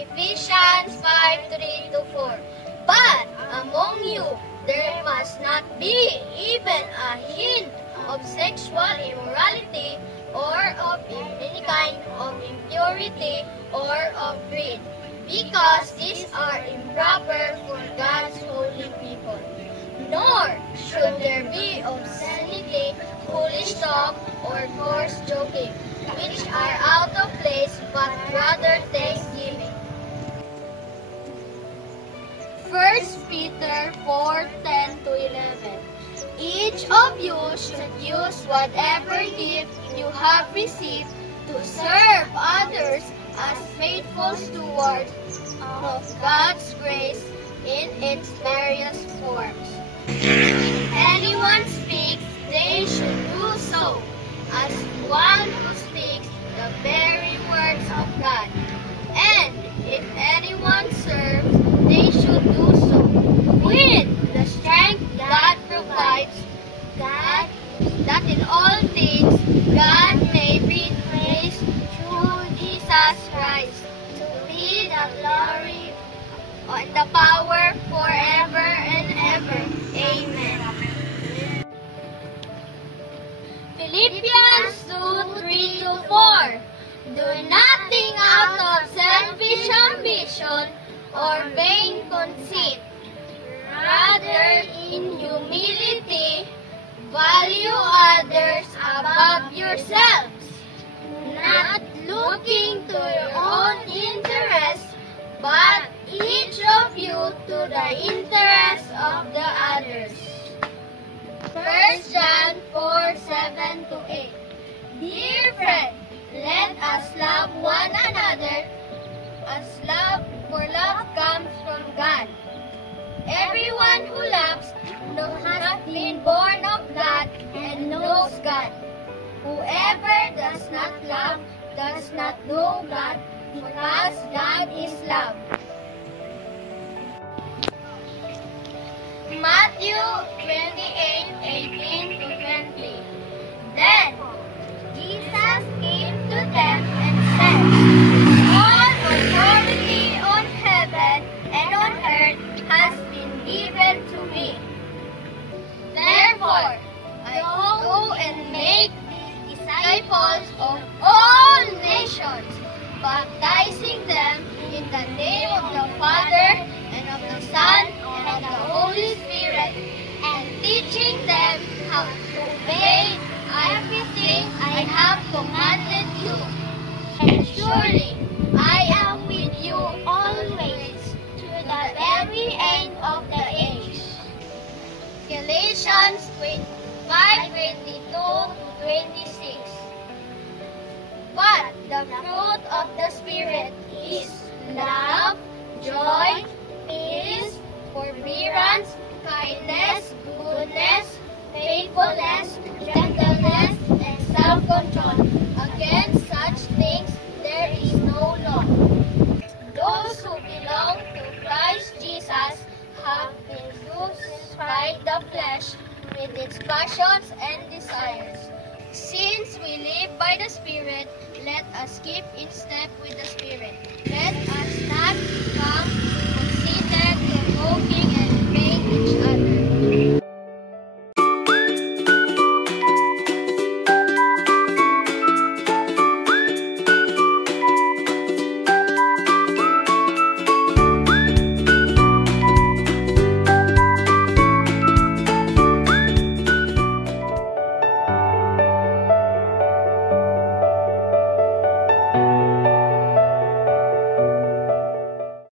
Ephesians 5:3-4. But among you there must not be even a hint of sexual immorality, or of any kind of impurity, or of greed, because these are improper for God's holy people. Nor should there be obscenity, foolish talk, or coarse joking, which are out of place, but rather thanksgiving. 1 Peter 4:10-11. Each of you should use whatever gift you have received to serve others as faithful stewards of God's grace in its various forms. If anyone speaks, they should do so as one who speaks the very words of God. And if anyone serves, they should do so with the strength God provides, that in all things God may be praised through Jesus Christ, to be the glory and the power forever and ever. Amen. Philippians 2:3-4. Do nothing out of selfish ambition or vain conceit. Rather, in humility, value others above yourselves, not looking to your own interests, but each of you to the interests of the others. 1 John 4:7-8. Dear friend, let us love one another, as love comes from God. Everyone who loves has been born of God and knows God. Whoever does not love does not know God, because God is love. Matthew 28:18-20. Then Jesus came to them and said, all authority on heaven and on earth has been given to me. Therefore, go and make disciples of all nations, baptizing them in the name of the Father, and of the Son, and of the Holy Spirit, and teaching them how to obey everything I have commanded you. And surely I am with you always, to the very end of the age. Galatians 5:22-26. But the fruit of the Spirit is love, joy, peace, forbearance, kindness, goodness, faithfulness, gentleness, and self-control. Against such things there is no law. Those who belong to Christ Jesus have been crucified the flesh with its passions and desires. Since we live by the Spirit, let us keep in step with the Spirit.